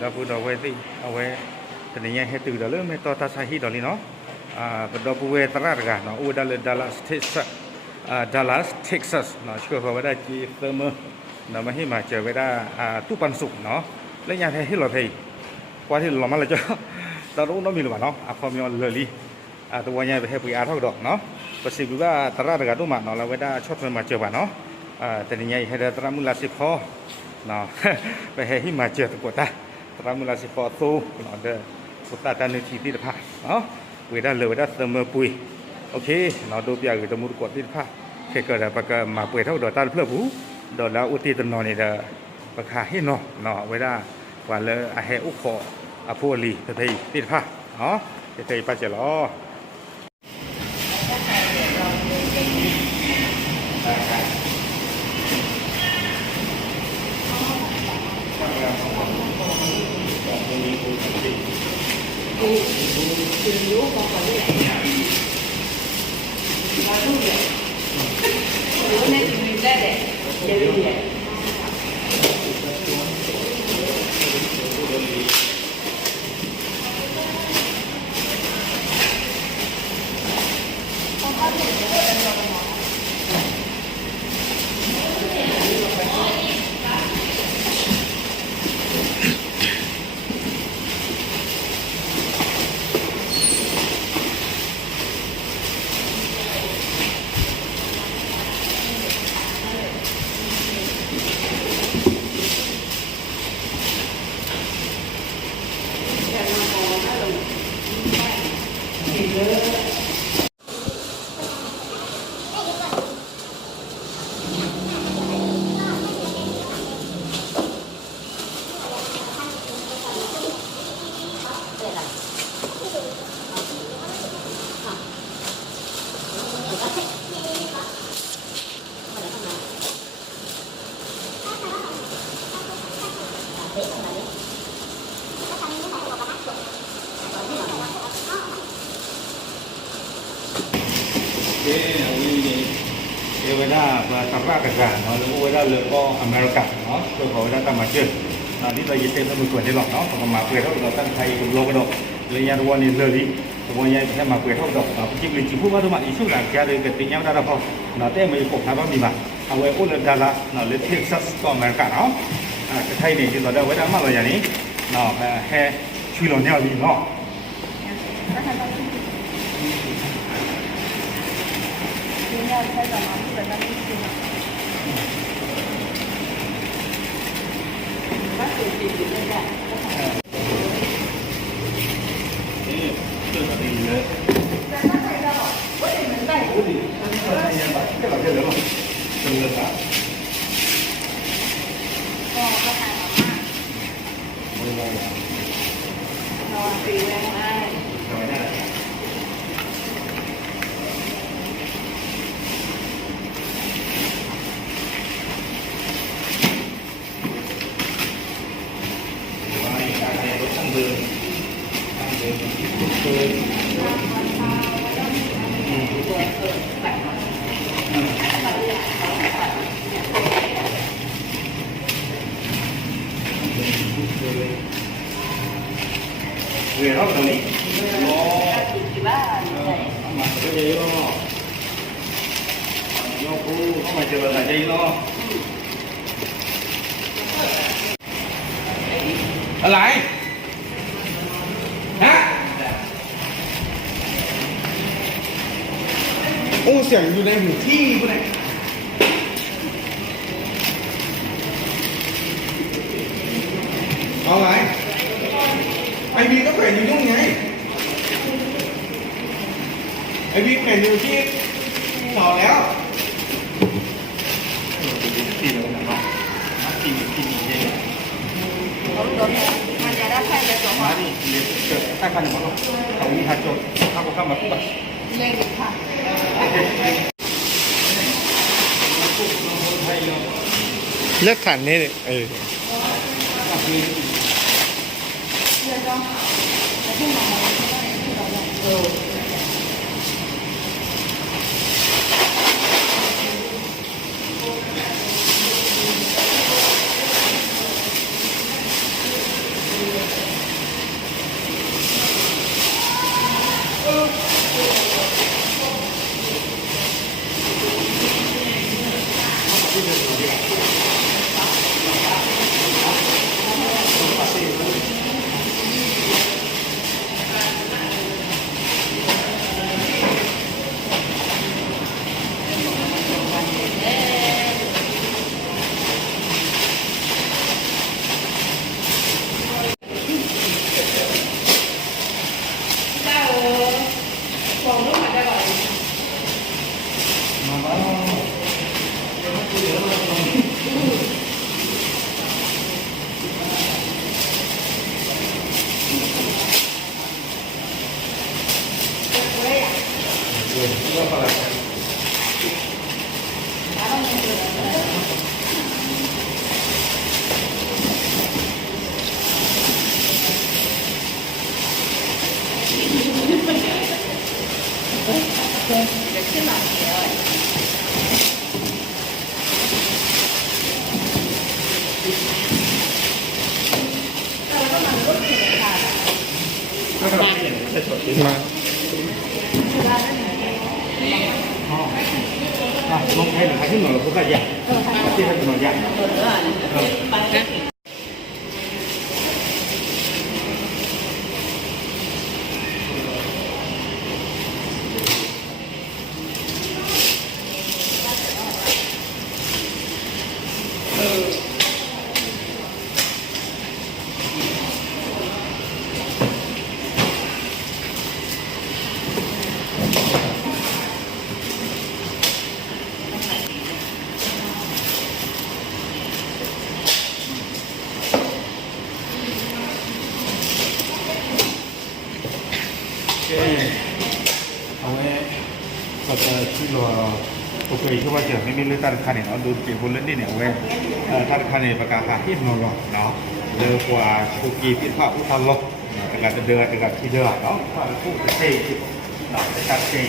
เราพูดเอาไว้สิเอาไว้แต่เนี่ยให้ตื่นเริ่มในตัวตาสาหิตอลีเนาะเป็นดอกบัวตราดกันเนาะอุดัลดัลลัสเท็กซัสเท็กซัสเนาะช่วยเขาไว้ได้จีเติมเนาะมาให้มาเจอไว้ได้ตู้ปันสุกเนาะแล้วยังให้เราให้กว่าที่เรามาเลยจ้ะตอนนู้นเรามีหรือเปล่าเนาะพอมีเลลีตัวใหญ่ไปให้ปุ๋ยเท่าดอกเนาะประสิทธิ์ว่าตราดกันตู้มาเนาะเราไว้ได้ชดมาเจอบ้านเนาะแต่เนี่ยให้ได้ตรามุลาสิพอเนาะไปให้มาเจอตัวตาตรามุลาสิพอตู้เนาะเด้อตัวตาตาหนึ่งทีที่ละพักเนาะเวลาเลยเวลาเติมปุ๋ยโอเคเนาะดูเปียกตัวมุดกดที่ละพักแค่เกิดปากมาปุ๋ยเท่าดอกตาเพื่อผู้ดอกแล้วอุติตนนนี่เด้อปากขาให้เนาะเวลาว่าเลยให้อุขอพูลีเตยที่ละพักเนาะเตยปัจเจล้อเวลาตำรากันเนาะหรือเวลาเรือก็อเมริกันเนาะตัวเขาเวลาตำมาเชื่อนี่เรายึดเต็มทั้งหมดส่วนที่หลอกเนาะต้องมาเปลี่ยนเท่าเราตั้งไทยกับโลกกระโดดเลยยาตัวนี้เลยดิตัวนี้แค่มาเปลี่ยนเท่าดอกจริงๆจริงพูดว่าตัวมันอีกช่วงหลังแกเลยเกิดติดย้ำได้แล้วพอเนาะแต่ไม่ปกทำว่ามีมาเอาไว้อุลดาละเนาะหรือเท็กซัสก็อเมริกันเนาะไทยเนี่ยที่เราได้ไว้ได้มากเลยอย่างนี้เนาะแค่ช่วยเราเนี่ยดีเนาะเรียนรอบตรงนี้โอ้มาเจอเยอะโยกูเข้ามาเจออะไรเยอะอะไรฮะโอ้เสียงอยู่ในหูที่กูไหนเอาไรไอบีก็แขวนอยู่นู่นไงไอบีแขวนอยู่ที่ต่อแล้วที่เราหนักที่นี่เองมันจะได้ใครจะส่งมาดิเกิดใครกันบ้างเขามีหาโจทย์เขาเข้ามาปุ๊บเลยค่ะเลือกขันนี่ มาลงให้หนึ่งที่หน่อยเราพูดกันอย่างที่ให้หน่อยอย่างเอาไว้ก็จะที่เราโอเคที่ว่าจะไม่มีเรื่องการคันเนี่ยเนาะดูเกี่ยวกับเรื่องนี้เนี่ยเว้ยการคันเนี่ยประกาศหาที่นอนเนาะเดือกว่าชูกีพิพาอุทานลกแต่การจะเดือดแต่การที่เดือดเนาะว่าผู้จะเตะเนาะจะการเตะ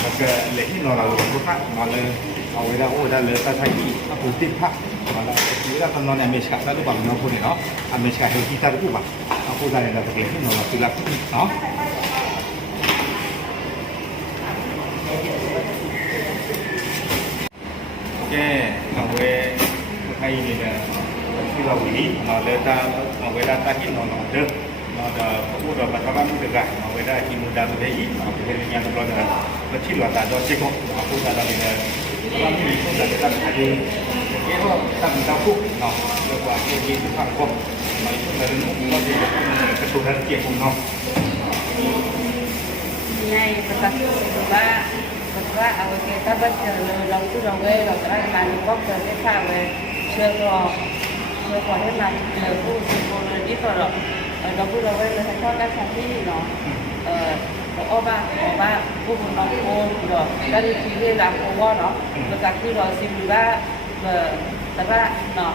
แล้วก็เหล็กที่นอนเราผู้พักมาเลยเอาไว้ได้โอ้ได้เลยแต่ใช้ที่ถ้าผู้ติดพักมาแล้วที่เราทำนอนในอเมริกาได้รู้บ้างเนาะคนเนาะอเมริกาเฮลที่ได้รู้บ้างเอาผู้ได้ในประเทศที่นอนเราคือหลักเนาะเอาไว้ให้นี่นะที่เราหนีเราเลยตาเอาไว้ได้ตาที่นอนนอนเด้อเราจะพูดเราบัตรบ้านมือกันเอาไว้ได้ที่มุดดาตัวได้อีกเอาไปเรียนงานเราเนี่ยแล้วที่เราตาดอเช็คเอาพูดอะไรเนี่ยเราไม่มีพูดอะไรกันอะไรเกี่ยวกับตั้งดาวพุกเนาะเรียกว่าเกี่ยวกับฝั่งก็ไม่พูดอะไรนู้นก็จะกระตุ้นให้เกี่ยวกับเนาะไงภาษาว่าเอาเกี่ยวกับเจอเราที่เราเว้เราจะได้มาก็เกิดได้ข่าวเลยเชื่อรอให้มันเจอผู้สิบคนนี้ก็เราพูดเราเว้เลยให้ข้อการทำที่เนาะบอกว่าผู้คนน้องโอนเนาะก็คือที่เรียนรับโอวเนาะภาษาที่เราซิมว่าแต่ว่าเนาะ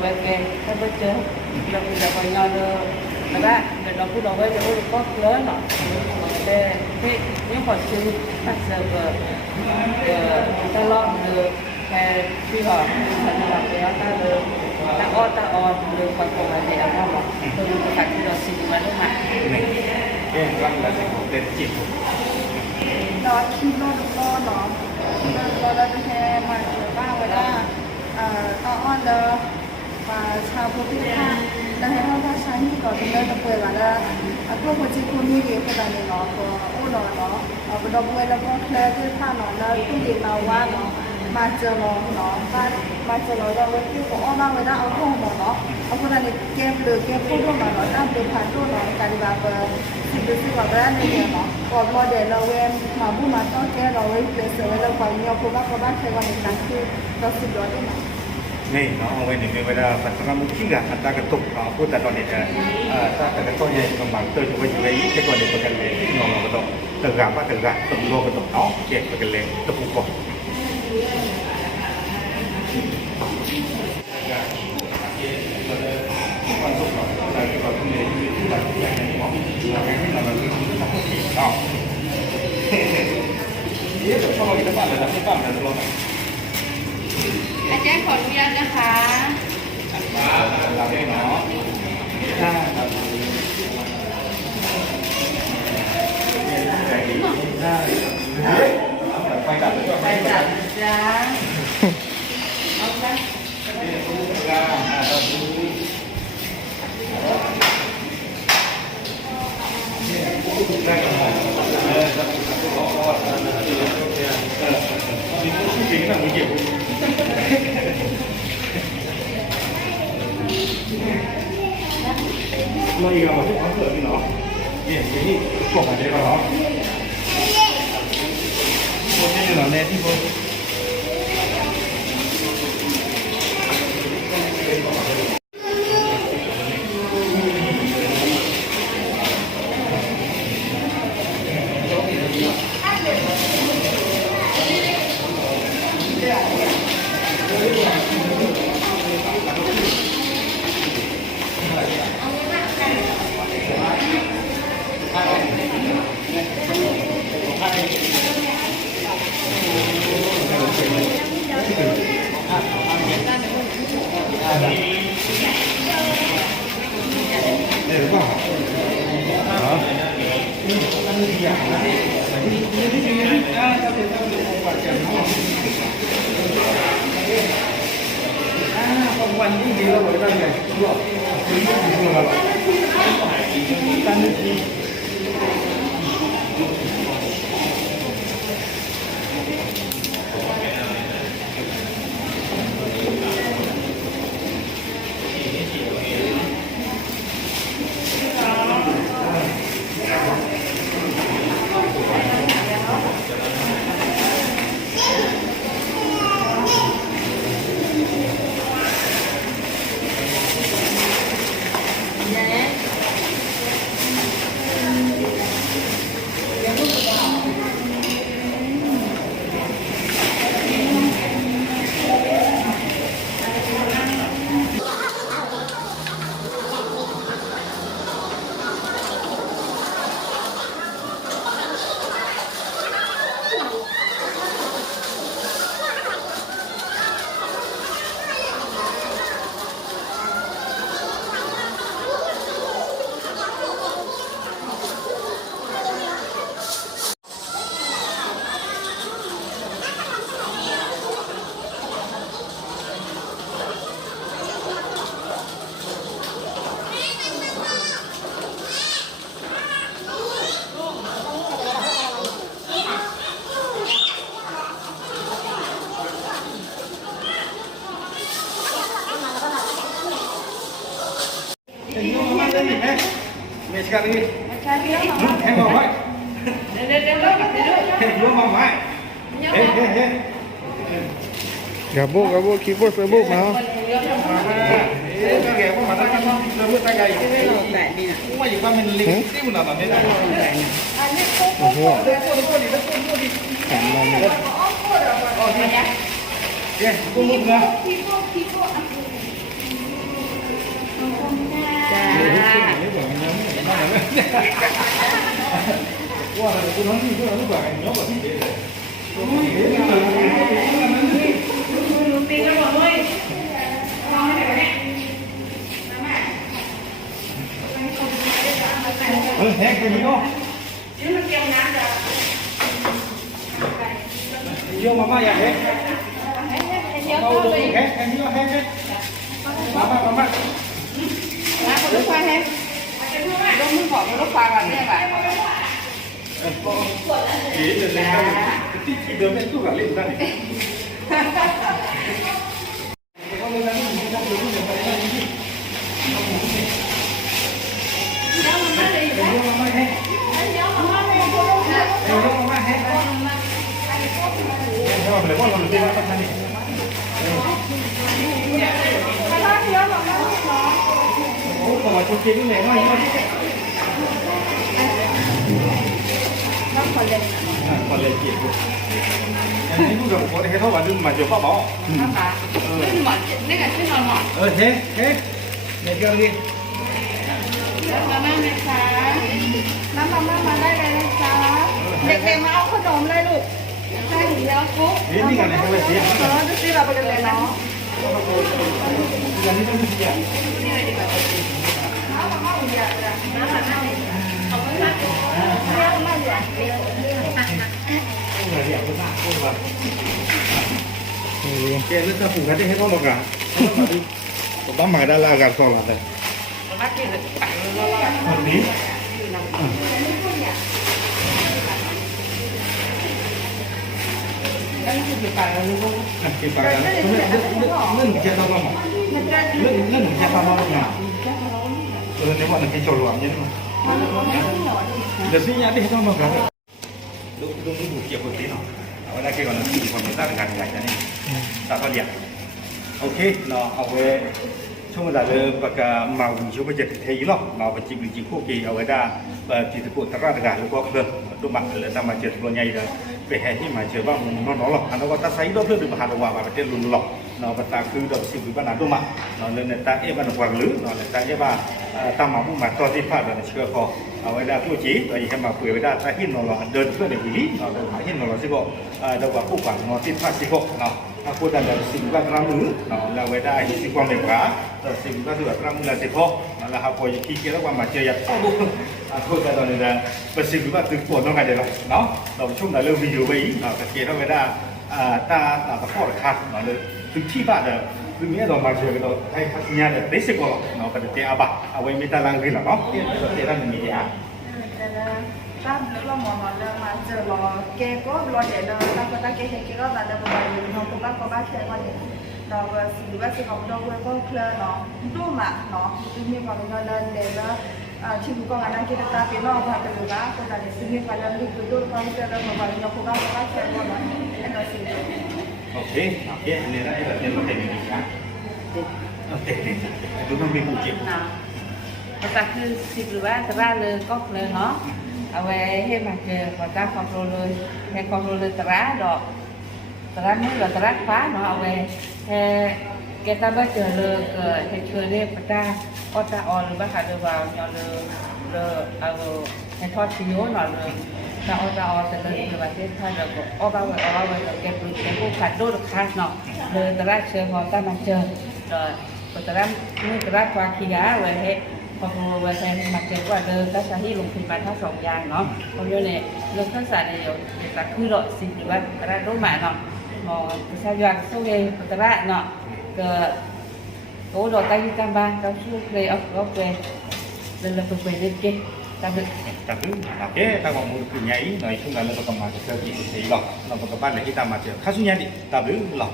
เวกถ้าไปเจอเราจะไปงานแต่ว่าเราพูดเราเว้จะพูดก็เยอะเนาะแต่นี่พอชื่อถ้าเจอตลอดเลยแค่ที่บอกฉันแบบเนี้ยตาเลยตาอ้อนเลยคอยโกงอะไรเอาเข้ามาคือภาษาที่เราซิมมาด้วยมาเก่งรักและสิ่งของเด่นจิตรอคิดรอเนาะเราจะแค่มาเจอบ้างเวลาต่ออ้อนเลยมาชาวพุทธค่ะแล้วให้เขาใช้ที่ก่อนเป็นเรื่องตะเกียบแล้วพวกคนที่คุณนี่เรียกคนนั้นเนาะก็โอ้เนาะเป็นดอกบัวแล้วก็แคร์ที่ผ้าเนาะแล้วที่ดินเราว่าเนาะมาเจอเราเนาะมาเจอเราเราที่ก็อ้อมากเวลาเอาข้อมูลเนาะเอาคนนั้นเก็บหรือเก็บพวกเราเนาะตั้งเป็นพันตัวเนาะการที่แบบสิ่งแบบนั้นเนี่ยเนาะก่อนเราเดี๋ยวเราเว้นมาพูดมาต้องแก้เราไว้เป็นเสือเราคอยเนี่ยคนบ้านใครวันนี้ตั้งคือเราสิบร้อยได้ไหมนี่เนาะเอาไว้หนึ่งเวลาปัจจุบันมุขิกะอัตรากระตุกเราพูดแต่ตอนนี้ถ้าแต่ก็ยังกำลังเติมไปอยู่ในแค่ก่อนเดี๋ยวประกันเลยน้องเราก็ต้องเติมกับว่าเติมกับตกโลก็ต้องเนาะเก็บประกันเลยตะปูก่อนความสุขของเราที่เราต้องเรียนรู้ที่เราอยากจะมองเราให้เราเราคือต้องพูดถึงเนาะนี่ก็ชอบกินบ้านเลยนะที่บ้านเลยเราอาจารย์ขออนุญาตนะคะเราได้เนาะถ้าไปจับจ้าเอาไปได้กันไหมจริงๆนะมึงเก็บเราอีกแล้วทุกครั้งเกิดนี่เนาะเนี่ยที่กล่องอะไรกันเนาะพวกนี้เหรอเนี่ยที่พวก Đây đúng không? Đó. Không quanh cái gì đâu rồi đây này. Mẹ sekarang ini. Mau mai. Mau mai. Gabuk keyboard Facebook mau. Kayak apa mana kan lebih tak gaya. Cuma juga menelik tim nama ni. Ya, tunggu dah. Wah, aku nanti tu aku bagai nyoba sih. Heh, cái đó. Yêu mama ya, heh. Mau dulu, heh, heh. Mama. Nước khoai thêm. Đông nước ngọt nước khoai vào đây vậy. Cái đường này cứ lên ra này. Còn mà chung cái này nó còn lên chuyện anh lúc đầu có thể thao vào đừng mà chưa có bỏ thế để cho đi มาม่าไหมคะน้ำมาม่ามาได้เลยนะจ๊ะเด็กๆมาเอาขนมเลยลูกใช่เดี๋ยวกุ๊ก นี่กันนะไม่เสีย ดูสิเราไปกันเลยเนาะ กันนี่ต้องเสีย Kaya lu tak buka deh, kalau enggak, kita mah ada lagar soal ada. Ini. Kita nên kita tahu apa? Nên kita tahu apa? Ini buat nak kecil luar je. Jadi ada kita mau berapa? Lu buku dia putih no. Awak nak kira nanti pemerintah dengan gaya ni. Tak tahu dia. Okey, no, awak cuma dah pakai mau cuba jadi thầy lo, mau pergi beli kau ke awak dah di tempat terang dekat lu kau tu mak le sama je lu nyai dah. Pe hai ni macam bang no lo. Anda kata saya dah belum bahar awak betul lu lo. nó bắt ta cứ đầu xin với bạn đâu mà nó lên ta ép bạn quảng lứ nó lên ta ép bạn ta mà cũng mà to thì phát là chưa có ở đây là tôi chỉ tại vì mà quỷ với ta hiện nó là đơn cứ để ý nó đơn hiện nó là gì bộ đâu có cũng khoảng nó thì phát gì bộ nó aku dan dari sini kan ramu, la weda isi kuang mereka, dari sini kan sudah ramu la sepo, la apa yang kira kuang macam ya, aku kan dari dah bersih juga tu pun orang ada lah, no,เราช่วงนั้นเริ่มวิดีโอไปอีกแต่เกี่ยวกับเวลาตาตะพอดขาดเนาะเลยถึงที่บ้านเนี่ยคือเนี้ยเรามาเจอกันเราให้ทัศนียเนี่ยได้สิบกว่าเนาะก็จะเจ้าบ้าเอาไว้ไม่ตารางกินหรอกเนาะเจ้าท่านมีเนี่ย ta lúc là mò mò lên mà giờ lò kê có lò để nó ta có ta kê thì kê có là nó có bài nó có bác kê qua thì nó và xử bác sĩ học đâu có clear nó đúng mà nó tự nhiên mà nó lên để nó chỉ có khả năng kia ta biết nó hoặc là được á còn là để tự nhiên phải làm được tôi con chơi đâu mà bài nó có bác kê qua nó em nói gì ok ok nên là nên là thành gì cả ok đúng không bị phụ chịu nào ta cứ xịt rửa raเลยก็เลยเนาะเอาไว้ให้มาเจอพอตาคอนโทรลเลยให้คอนโทรลเลยตราดอกตราไม่หรอตราฟ้าเนาะเอาไว้ให้แกตาบ้าเจอเลยก็ให้ช่วยเรียกพอตาก็ตาออนหรือบ้าขาเดือบเนาะเลยเอาให้ทอดชิ้นโน้นเนาะเลยตาออนแต่เลยในประเทศไทยเราก็อ้อบ้าไว้แกปลุกแกพวกขัดโดดขาดเนาะเลยตราเชื่อพอตามาเจอเลยตราไม่ตราควาขี้ยาไว้ให้พอโวยแทนมาเจอว่าเดินก็จะให้ลงทุนมาทั้งสองอย่างเนาะเพราะเนี่ยลงทั้งสายเดียวแต่คือหลอดสิหรือว่าตระรู้มาเนาะมองประชาชนสู้เองตระเนาะก็โอ้ดอกไม้ที่ตามบ้านเขาช่วยเลยเอาก็ไปเดินไปเล่นเกมตาม tapi oke ta mau punya ini nah itu nggak ada perkembangan seperti itu sih loh nah perkembangan lagi kita macam kasusnya di tapi loh